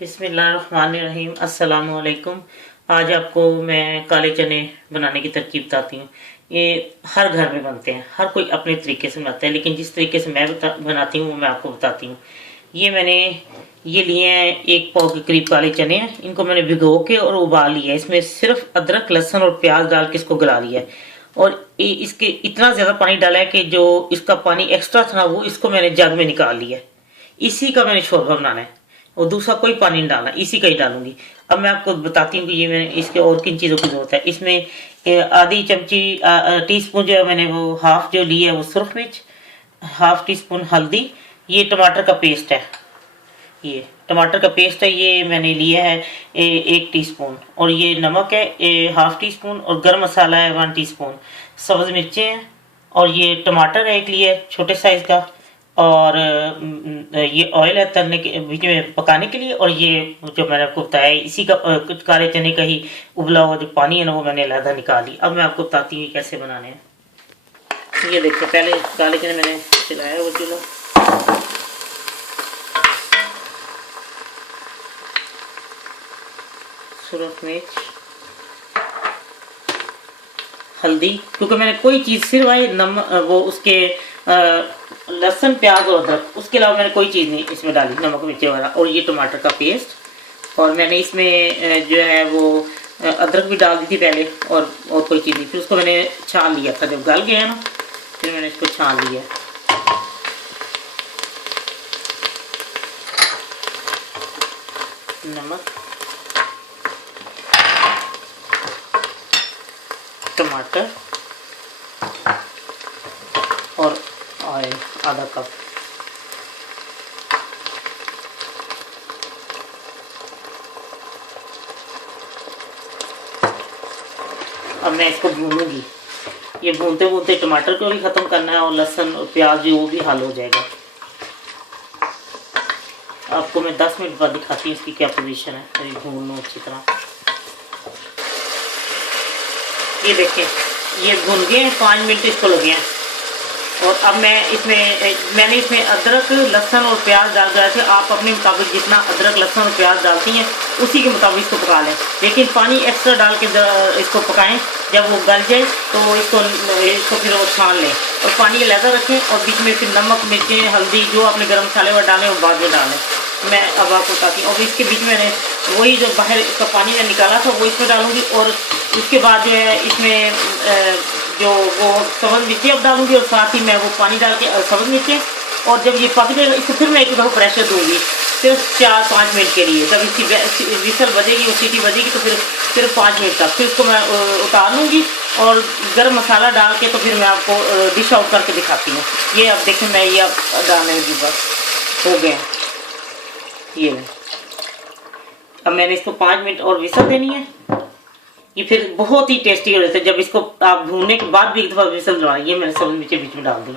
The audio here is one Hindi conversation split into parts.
बिस्मिल्लाहिर्रहमानिर्रहीम। अस्सलाम वालेकुम। आज आपको मैं काले चने बनाने की तरकीब बताती हूँ। ये हर घर में बनते हैं, हर कोई अपने तरीके से बनाता है, लेकिन जिस तरीके से मैं बनाती हूँ वो मैं आपको बताती हूँ। ये लिए हैं 1 पाव के करीब काले चने हैं। इनको मैंने भिगो के और उबाल लिया है। इसमें सिर्फ अदरक, लहसुन और प्याज डाल के इसको गला लिया है और इसके इतना ज़्यादा पानी डाला है कि जो इसका पानी एक्स्ट्रा था वो इसको मैंने जग में निकाल लिया है। इसी का मैंने शोरबा बनाना है और दूसरा कोई पानी नहीं डालना, इसी का ही डालूंगी। अब मैं आपको बताती हूँ कि ये मैंने इसके और किन चीज़ों की जरूरत है। इसमें आधी चमची टी स्पून जो है मैंने वो हाफ जो ली है वो सुरख मिर्च, हाफ टी स्पून हल्दी, ये टमाटर का पेस्ट है, ये टमाटर का पेस्ट है, ये मैंने लिया है 1 टीस्पून, और ये नमक है हाफ टी स्पून, और गर्म मसाला है 1 टीस्पून, सब्ज मिर्चें हैं, और ये टमाटर है एक लिए छोटे साइज का, और ये ऑयल है तलने के बीच में पकाने के लिए, और ये जो मैंने आपको बताया इसी का काले चने का ही उबला हुआ जो पानी है ना वो मैंने अलहदा निकाली। अब मैं आपको बताती हूँ कैसे बनाने हैं। ये देखिए, पहले काले चने मैंने चलाया वो चूल्हा, सुरख मिर्च, हल्दी, क्योंकि मैंने कोई चीज़ सिर्फ नमक वो उसके लहसुन, प्याज और अदरक, उसके अलावा मैंने कोई चीज़ नहीं इसमें डाली, नमक मिर्ची वगैरह, और ये टमाटर का पेस्ट, और मैंने इसमें जो है वो अदरक भी डाल दी थी पहले, और कोई चीज़ नहीं। फिर उसको मैंने छान लिया था, जब गल गया ना फिर मैंने इसको छान लिया। नमक, टमाटर और ऑयल आधा कप। अब मैं इसको भूनूंगी। ये भूनते भूनते टमाटर को भी ख़त्म करना है और लहसुन और प्याज भी वो भी हल हो जाएगा। आपको मैं 10 मिनट बाद दिखाती हूँ इसकी क्या पोजीशन है। अभी भून लो अच्छी तरह। ये देखिए, ये भून गए हैं, 5 मिनट इसको लगे हैं। और अब मैंने इसमें अदरक, लहसुन और प्याज डाल दिया थे। आप अपने मुताबिक जितना अदरक, लहसुन और प्याज डालती हैं उसी के मुताबिक इसको पका लें, लेकिन पानी एक्स्ट्रा डाल के इसको पकाएं। जब वो गल जाए तो इसको फिर वो छान लें और पानी अलग रखें, और बीच में फिर नमक, मिर्चें, हल्दी, जो आपने गर्म मसाले में डालें वो बाद में डालें। मैं अब आपको बताती हूँ। और इसके बीच में मैंने वही जो बाहर इसका पानी मैं निकाला था वो इसमें डालूंगी, और उसके बाद जो है इसमें जो वो सब्ज़ मिर्चें अब डालूंगी, और साथ ही मैं वो पानी डाल के सब्ज़ मिर्चें, और जब ये पक जाएगा इसको फिर मैं एक दफ़ा प्रेशर दूंगी सिर्फ 4-5 मिनट के लिए। जब इसकी विसल बजेगी और सीटी बजेगी तो फिर सिर्फ 5 मिनट तक, फिर इसको मैं उतार लूँगी और गर्म मसाला डाल के तो फिर मैं आपको डिश आउट करके दिखाती हूँ। ये अब देखें, मैं ये अब डालने लगी, बस हो गए ये। अब मैंने इसको 5 मिनट और विसल देनी है। ये फिर बहुत ही टेस्टी हो जाता है जब इसको आप भूनने के बाद भी एक दफ़ा विसल दबाएं। ये मैंने सब्ज़ मिर्चें बीच में डाल दी।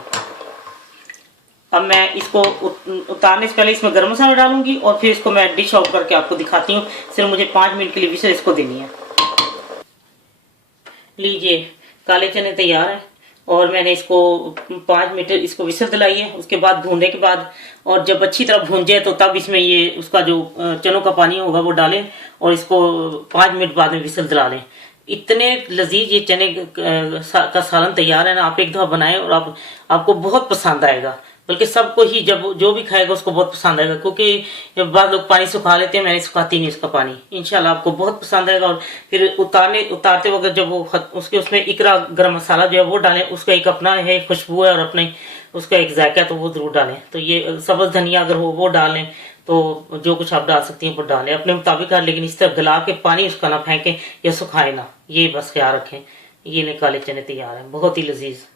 अब मैं इसको उतारने से पहले इसमें गर्म मसाला डालूंगी और फिर इसको मैं डिश आउट करके आपको दिखाती हूँ। सिर्फ मुझे 5 मिनट के लिए विसल इसको देनी है। लीजिए, काले चने तैयार हैं और मैंने इसको 5 मिनट इसको विसल दिलाई है। उसके बाद भूनने के बाद, और जब अच्छी तरह भून जाए तो तब इसमें ये उसका जो चनों का पानी होगा वो डालें और इसको 5 मिनट बाद में विसल दिला लें। इतने लजीज ये चने का सालन तैयार है ना, आप एक दफ़ा बनाएं और आपको बहुत पसंद आएगा। बल्कि सबको ही, जब जो भी खाएगा उसको बहुत पसंद आएगा, क्योंकि जब बाद लोग पानी सुखा लेते हैं, मैंने सुखाती नहीं उसका पानी। इंशाल्लाह आपको बहुत पसंद आएगा। और फिर उतारते वक्त जब वो उसमें इकरा गरम मसाला जो है वो डालें, उसका एक अपना है खुशबू है और अपने उसका एक जायका है, तो वो ज़रूर डालें। तो ये सब्ज़ धनिया अगर हो वो डालें, तो जो कुछ आप डाल सकती हैं वो डालें अपने मुताबिक, लेकिन इस तरह गला के पानी उसका ना फेंकें या सुखाए ना, ये बस ख्याल रखें। ये काले चने तैयार हैं, बहुत ही लजीज।